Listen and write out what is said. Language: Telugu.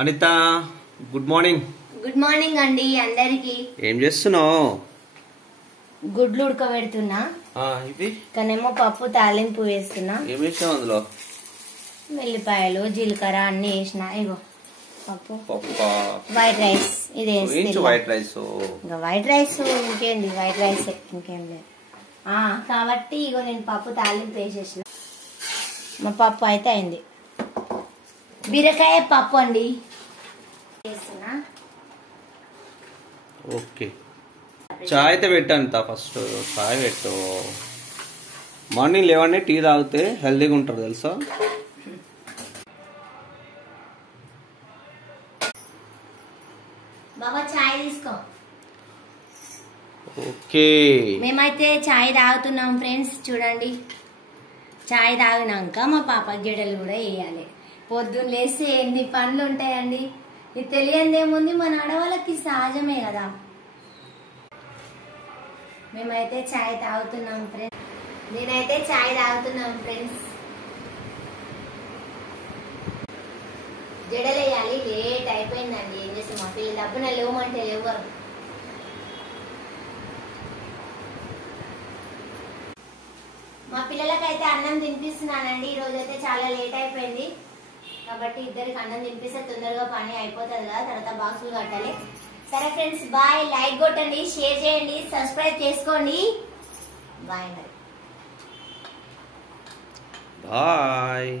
Anitha good morning. Good morning అండి అందరికి. ఏం చేస్తున్నావు? గుడ్లు ఉడకబెడుతున్నా. ఇది కనేమో పప్పు తాలింపు వేస్తున్నా. ఏం వేసావు అందులో? వెల్లిపాయలు జీలకర్ర అన్ని వేసిన. ఇగో పప్పు వైట్ రైస్. ఇది వైట్ రైస్. ఇంకా వైట్ రైస్ ఇంకేంది, వైట్ రైస్ ఇంకేం లేదు. కాబట్టి ఇగో నేను పప్పు తాలింపు వేసేసిన. మా పప్పు అయితే అయింది. బీరకాయ పప్పు అండి వేస్తున్నా. ఓకే, చాయ్ అయితే పెట్టంత. ఫస్ట్ చాయ్ పెట్టు. మార్నింగ్ లేవని టీ తాగితే హెల్తీగా ఉంటారు తెలుసా. బాబా చాయ్ తీసుకో. ఓకే, మేమైతే చాయ్ తాగుతున్నాం ఫ్రెండ్స్. చూడండి, చాయ్ తాగినాక మా పాప జడలు కూడా వేయాలి. పొద్దున్న లేస్తే ఎన్ని పనులు ఉంటాయండి. ఇది తెలియందేముంది, మన ఆడవాళ్ళకి సహజమే కదా. మేమైతే చాయ్ తాగుతున్నాం ఫ్రెండ్స్. నేనైతే చాయ్ తాగుతున్నాం ఫ్రెండ్స్. జడలు వేయాలి. లేట్ అయిపోయిందండి. ఏం చేస్తాం, మా పిల్లలు డబ్బున లేవమంటే లేవరు. మా పిల్లలకైతే అన్నం తినిపిస్తున్నానండి. ఈ రోజు అయితే చాలా లేట్ అయిపోయింది కాబట్టి ఇద్దరికి అన్నం తినిపిస్తే తొందరగా పని అయిపోతుంది కదా. తర్వాత బాక్సులు కట్టాలి. సరే ఫ్రెండ్స్, బాయ్. లైక్ కొట్టండి, షేర్ చేయండి, సబ్స్క్రైబ్ చేసుకోండి. బాయ్ మరి. బాయ్.